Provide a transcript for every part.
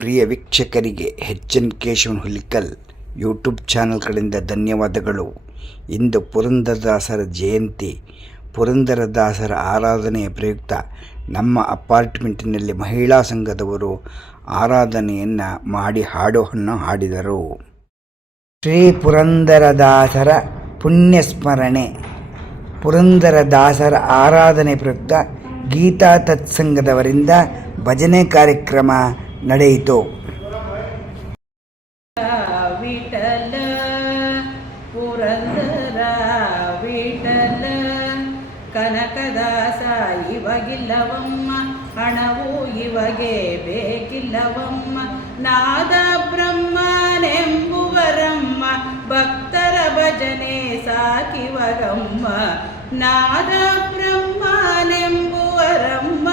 ಪ್ರಿಯ ವೀಕ್ಷಕರಿಗೆ N Keshavan Hulikal YouTube channel ಕಡೆಯಿಂದ ಧನ್ಯವಾದಗಳು. ಇಂದು ಪುರಂದರದಾಸರ ಜಯಂತಿ. ಪುರಂದರದಾಸರ ಆರಾಧನೆಯ ಪ್ರಯುಕ್ತ ನಮ್ಮ ಅಪಾರ್ಟ್ಮೆಂಟಿನಲ್ಲಿ ಮಹಿಳಾ ಸಂಘದವರು ಆರಾಧನೆಯನ್ನು ಮಾಡಿ ಹಾಡನ್ನು ಹಾಡಿದರು. ಶ್ರೀ ಪುರಂದರದಾಸರ ಪುಣ್ಯಸ್ಮರಣೆ. ಪುರಂದರದಾಸರ ಆರಾಧನೆ ಪ್ರಯುಕ್ತ ಗೀತಾ ತತ್ಸಂಗದವರಿಂದ ಭಜನೆ ಕಾರ್ಯಕ್ರಮ ನಡೆಯಿತು. ವಿಠಲ ಪುರಂದರ ವಿಠಲ ಕನಕದಾಸ ಇವಗಿಲ್ಲವಮ್ಮ, ಹಣವು ಇವಗೆ ಬೇಕಿಲ್ಲವಮ್ಮ. ನಾದ ಬ್ರಹ್ಮನೆಂಬುವರಮ್ಮ, ಭಕ್ತರ ಭಜನೆ ಸಾಕಿವರಮ್ಮ. ನಾದ ಬ್ರಹ್ಮನೆಂಬುವರಮ್ಮ,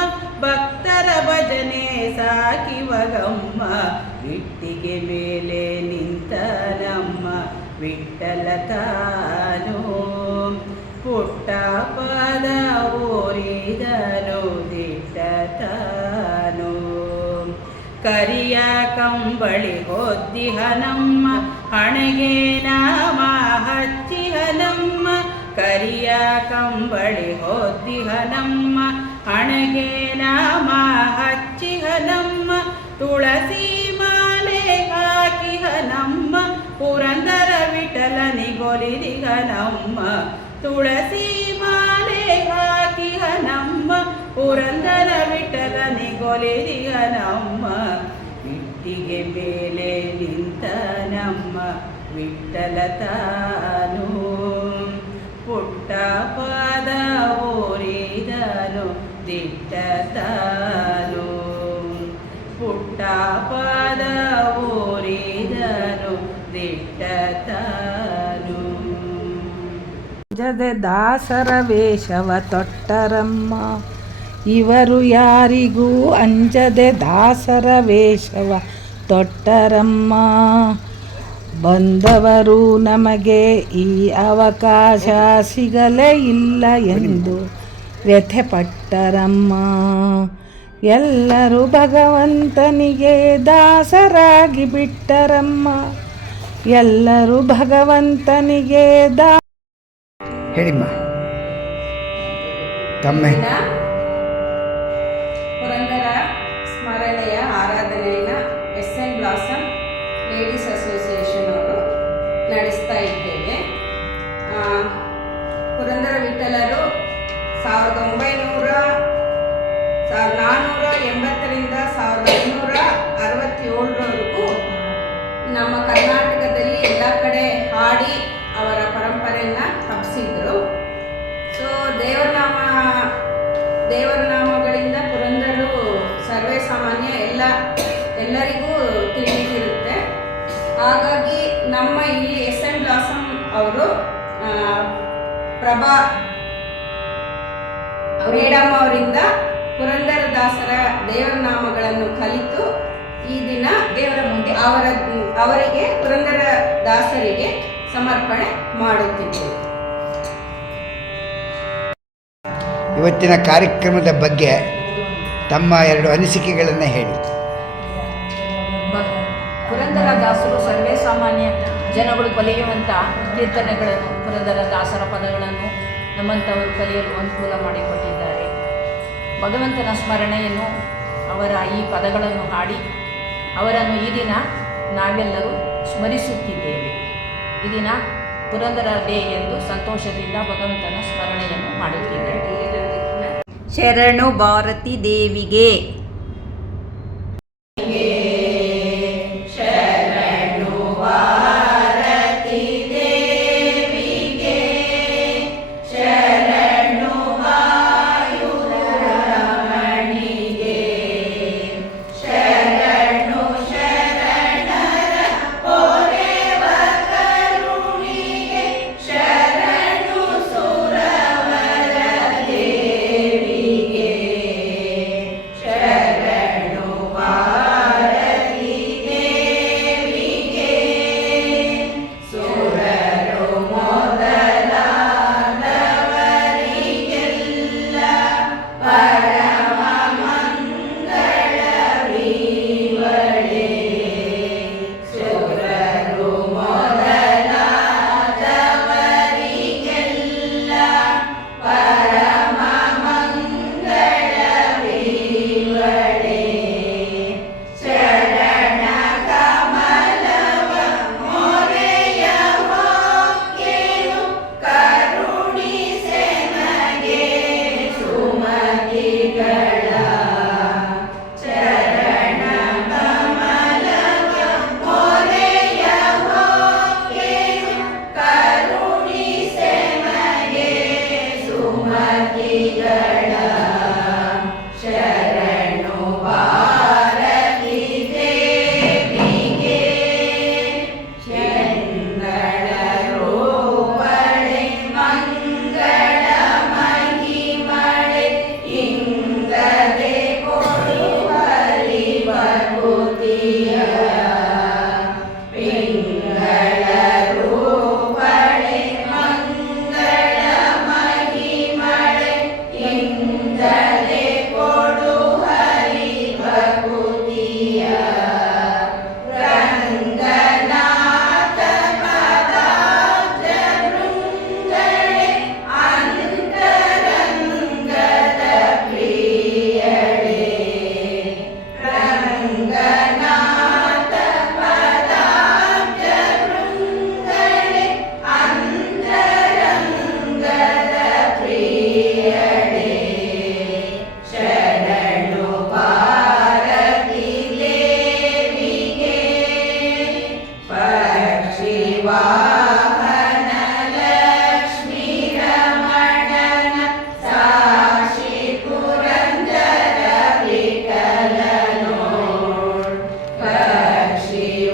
ಭಕ್ತರ ಭಜನೆ ಸಾಕಿವಗಮ್ಮ. ಇಟ್ಟಿಗೆ ಮೇಲೆ ನಿಂತ ನಮ್ಮ ವಿಠಲ ತಾನು, ಪುಟ್ಟ ಪದ ಓರಿದನು ದಿಟ್ಟ ತಾನು. ಕರಿಯ ಕಂಬಳಿ ಹೊದ್ದಿಹನಮ್ಮ, ಹಣೆಗೆ ನಾಮ ಹಚ್ಚಿಹನಮ್ಮ. ಕರಿಯ ಕಂಬಳಿ ಹೊದ್ದಿಹನಮ್ಮ, ಹಣೆಗೆ ನಾಮ ಹಚ್ಚಿಹನಮ್ಮ. ತುಳಸಿ ಮಾಲೆ ಹಾಕಿಹನಮ್ಮ, ಪುರಂದರ ವಿಠಲನಿಗೊಲಿದಿಹನಮ್ಮ. ತುಳಸಿ ಮಾಲೆ ಹಾಕಿಹನಮ್ಮ, ಪುರಂದರ ವಿಠಲನಿಗೊಲಿದಿಹನಮ್ಮ. ಇಟ್ಟಿಗೆ ಮೇಲೆ ನಿಂತ ನಮ್ಮ ವಿಠಲ ತಾನು, ಪುಟ್ಟ ಪದ ಓರಿದನು ದಿಟ್ಟ ತಾನು. ಪುಟ್ಟ ಪದ ಓರಿದನು ದಿಟ್ಟ ತಾನು. ಅಂಜದೆ ದಾಸರ ವೇಷವ ತೊಟ್ಟರಮ್ಮ, ಇವರು ಯಾರಿಗೂ ಅಂಜದೆ ದಾಸರ ವೇಷವ ತೊಟ್ಟರಮ್ಮ. ಬಂದವರು ನಮಗೆ ಈ ಅವಕಾಶ ಸಿಗಲೇ ಇಲ್ಲ ಎಂದು ವ್ಯಥೆಪಟ್ಟರಮ್ಮ. ಎಲ್ಲರೂ ಭಗವಂತನಿಗೆ ದಾಸರಾಗಿ ಬಿಟ್ಟರಮ್ಮ. ಎಲ್ಲರೂ ಭಗವಂತನಿಗೆ ಹೇಳಿಮ್ಮ ತಮ್ಮ ಪುರಂದರ ಸ್ಮರಣೆಯ ಆರಾಧನೆಯನ್ನು SN ಬ್ಲಾಸಮ್ ಲೇಡೀಸ್ ಅಸೋಸಿಯೇಷನ್ ಅವರು ನಡೆಸ್ತಾ ಇದ್ದೇವೆ. ಪುರಂದರ ವಿಠಲರು 1480ರಿಂದ 1567ರವರೆಗೂ ನಮ್ಮ ಕರ್ನಾಟಕದಲ್ಲಿ ಎಲ್ಲ ಕಡೆ ಹಾಡಿ ಅವರ ಪರಂಪರೆಯನ್ನು ಹಬ್ಬಿಸಿದ್ರು. ಸೊ ದೇವರ ನಾಮಗಳಿಂದ ಪುರಂದರು ಸರ್ವೇ ಸಾಮಾನ್ಯ ಎಲ್ಲರಿಗೂ ತಿಳಿದಿರುತ್ತೆ. ಹಾಗಾಗಿ ನಮ್ಮ ಇಲ್ಲಿ SN ಬ್ಲಾಸಮ್ ಅವರು ಪ್ರಭಾ ಮೇಡಮ್ ಅವರಿಂದ ಪುರಂದರದಾಸರ ದೇವರ ನಾಮಗಳನ್ನು ಕಲಿತು ಈ ದಿನ ದೇವರ ಮುಂದೆ ಅವರಿಗೆ ಪುರಂದರದಾಸರಿಗೆ ಸಮರ್ಪಣೆ ಮಾಡುತ್ತಿದ್ದೇವೆ. ಇವತ್ತಿನ ಕಾರ್ಯಕ್ರಮದ ಬಗ್ಗೆ ತಮ್ಮ 2 ಅನಿಸಿಕೆಗಳನ್ನು ಹೇಳಿ. ಪುರಂದರದಾಸರು ಸರ್ವೇ ಸಾಮಾನ್ಯ ಜನಗಳು ಕಲಿಯುವಂಥ ಕೀರ್ತನೆಗಳನ್ನು, ಪುರಂದರದಾಸರ ಪದಗಳನ್ನು ನಮ್ಮಂಥವರು ಕಲಿಯಲು ಅನುಕೂಲ ಮಾಡಿಕೊಟ್ಟಿದ್ದಾರೆ. ಭಗವಂತನ ಸ್ಮರಣೆಯನ್ನು, ಅವರ ಈ ಪದಗಳನ್ನು ಹಾಡಿ ಅವರನ್ನು ಈ ದಿನ ನಾವೆಲ್ಲರೂ ಸ್ಮರಿಸುತ್ತಿದ್ದೇವೆ. ಈ ದಿನ ಪುರಂದರ ಡೇ ಎಂದು ಸಂತೋಷದಿಂದ ಭಗವಂತನ ಸ್ಮರಣೆಯನ್ನು ಮಾಡುತ್ತಿದ್ದೇವೆ. ಶರಣು ಭಾರತಿ ದೇವಿಗೆ. ಶರಣ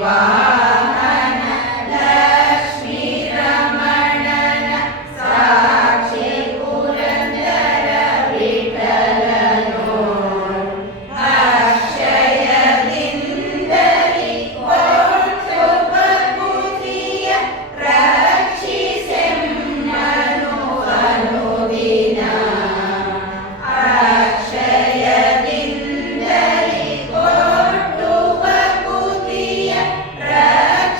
ವಾಹನ ಲಕ್ಷ್ಮೀ ರಮಣನ ಸಾಕ್ಷಿ ಪುರಂದರ ವಿಠಲನು ಅಕ್ಷಯದಿಂದಲಿ ಕೊಟ್ಟು ಭಕುತಿಯ ರಕ್ಷಿಸೆಮ್ಮನು ಅನುದಿನ ಅಕ್ಷಯದಿಂದಲಿ ಕೊಟ್ಟು ಭಕುತಿಯ ರಕ್ಷಿಸೆಮ್ಮನು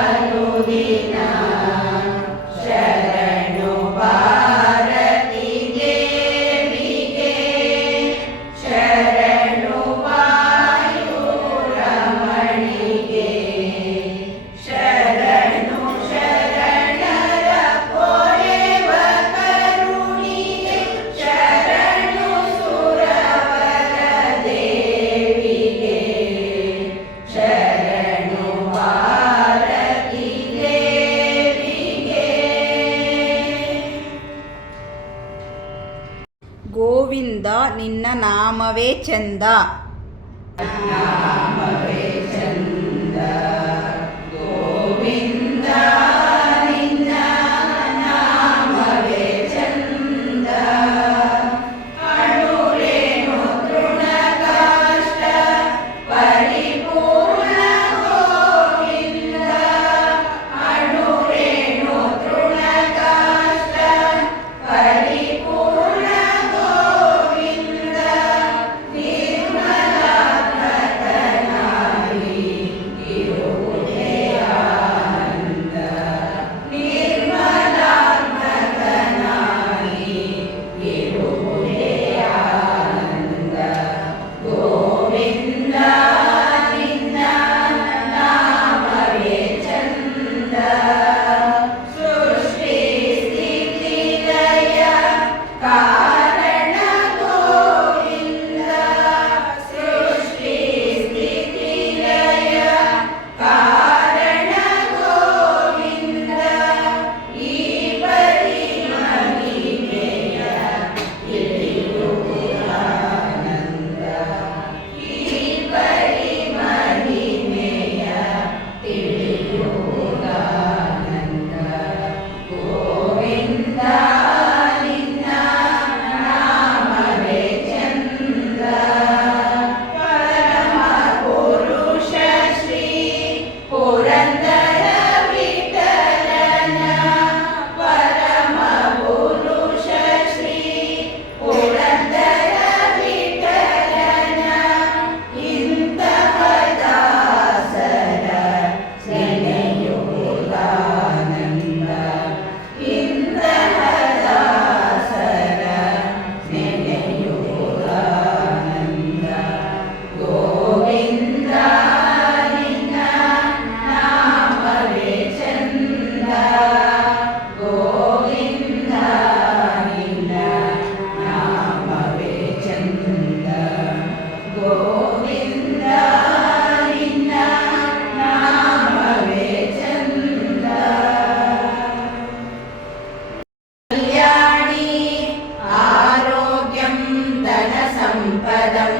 ಅನುದಿನ ಶರಣು ಭಾರತಿ ದೇವಿಗೆ ಶರಣು ವಾಯುರಮಣಿಗೆ ಶರಣು ಶರಣರ ಪೊರೆವ ಕರುಣಿಗೆ ಶರಣು ಸುರವರ ದೇವಿಗೆ ಶರಣು ಭಾರತಿ ದೇವಿಗೆ. ಗೋವಿಂದ ನಿನ್ನ ನಾಮವೇ ಚಂದ. ನಾಮವೇ ಚಂದ ಗೋವಿಂದ ನಿನ್ನ ನಾಮವೇ ಚಂದ ಅಣುರೇಣು ತೃಣಕಾಷ್ಟ ಪರಿಪೂರ್ಣ ಗೋವಿಂದ ಅಣುರೇಣು ತೃಣಕಾಷ್ಟ ಪರಿಪೂರ್ಣ ಗೋವಿಂದ ನಿರ್ಮಲಾತ್ಮಕನಾಗಿ ಇರುವುದೇ ಆನಂದ ನಿರ್ಮಲಾತ್ಮಕನಾಗಿ ಇರುವುದೇ ಆನಂದ ಗೋವಿಂದ ನಿನ್ನ ನಾಮವೇ ಚಂದ ಸೃಷ್ಟಿ ಸ್ಥಿತಿ ಲಯ ಕಾರಣ ಗೋವಿಂದ ಸೃಷ್ಟಿ ಸ್ಥಿತಿ ಲಯ ಕಾರಣ ಗೋವಿಂದ ಈ ಪರಿ ಮಹಿಮೆಯ ತಿಳಿಯುವುದಾನಂದ ಈ ಪರಿ ಮಹಿಮೆಯ ತಿಳಿಯುವುದಾನಂದ ಗೋವಿಂದ ನಿನ್ನ ನಾಮವೇ ಚಂದ ಪರಮ ಪುರುಷ ಶ್ರೀ ಪುರಂದರ ವಿಠಲನ ಪರಮ ಪುರುಷ ಶ್ರೀ ಪುರಂದರ ವಿಠಲನ ಇಂತಹ ದಾಸರ ನೆನೆಯುವುದಾನಂದ ಇಂತಹ ದಾಸರ ನೆನೆಯುವುದಾನಂದ ಗೋವಿಂದ ನಿನ್ನ ನಾಮವೇ ಚಂದ ಗೋವಿಂದ ನಿನ್ನ ನಾಮವೇ ಚಂದ ಗೋವಿಂದ ನಿನ್ನ ನಾಮವೇ ಚಂದ ಕಲ್ಯಾಣಿ ಆರೋಗ್ಯಂ ಧನ ಸಂಪದಂ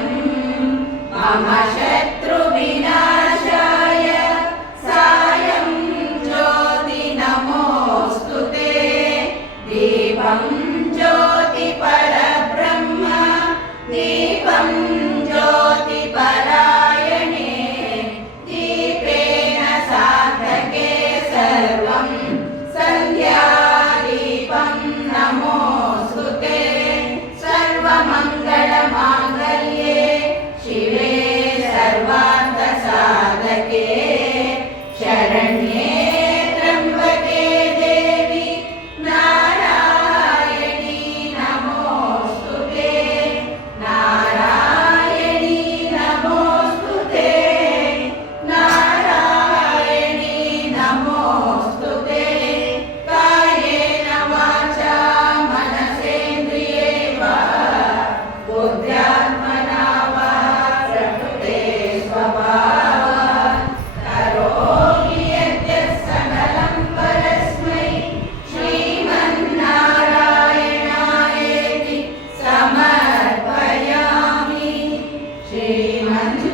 ಮಮ ಶತ್ರು ವಿನಾಶಾಯ ಸಾಯಂ ಜ್ಯೋತಿ ನಮೋಸ್ತುತೆ ದೀಪಂ ಜ್ಯೋತಿ ಪರಬ್ರಹ್ಮ ದೀಪಂ ಜ್ಯೋತಿ ಪರಾಯಣೆ ದೀಪೇನ ಸಾಧಕೆ ಸರ್ವಂ ಸಂಧ್ಯಾದೀಪಂ ನಮೋಸ್ತುತೆ ಸರ್ವಮಂಗಳ ಮಾಂಗಲ್ಯೆ ಶಿವೆ ಸರ್ವಾರ್ಥ ಸಾಧಕೆ ಶರಣ್ಯೇ ತ್ರ್ಯಂಬಕೆ ದೇವಿ ನಾರಾಯಣಿ ನಮೋಸ್ತುತೆ ನಾರಾಯಣಿ ನಮೋಸ್ತುತೆ ನಾರಾಯಣಿ ನಮೋಸ್ತುತೆ ಕಾಯೇನ ವಾಚಾ ಮನಸೇಂದ್ರಿಯೇ ವಾ ಬುದ್ಧ್ಯಾತ್ಮನಾ ವಾ ಪ್ರಕೃತೆ ಸ್ವಭಾವಾತ್ ಕರೋಮಿ ಯದ್ಯತ್ ಸಕಲಂ ಪರಸ್ಮೈ ಶ್ರೀಮನ್ನಾರಾಯಣಾಯೇತಿ ಸಮರ್ಪಯಾಮಿ ಶ್ರೀಮನ್ನಾರಾಯಣಾಯೇತಿ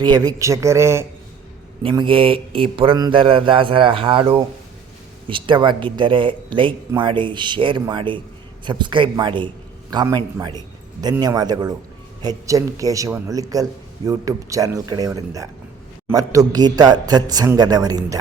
ಪ್ರಿಯ ವೀಕ್ಷಕರೇ, ನಿಮಗೆ ಈ ಪುರಂದರದಾಸರ ಹಾಡು ಇಷ್ಟವಾಗಿದ್ದರೆ ಲೈಕ್ ಮಾಡಿ, ಶೇರ್ ಮಾಡಿ, ಸಬ್ಸ್ಕ್ರೈಬ್ ಮಾಡಿ, ಕಾಮೆಂಟ್ ಮಾಡಿ. ಧನ್ಯವಾದಗಳು. HN Keshavan Hulikal YouTube channel ಕಡೆಯವರಿಂದ ಮತ್ತು ಗೀತಾ ಸತ್ಸಂಗದವರಿಂದ.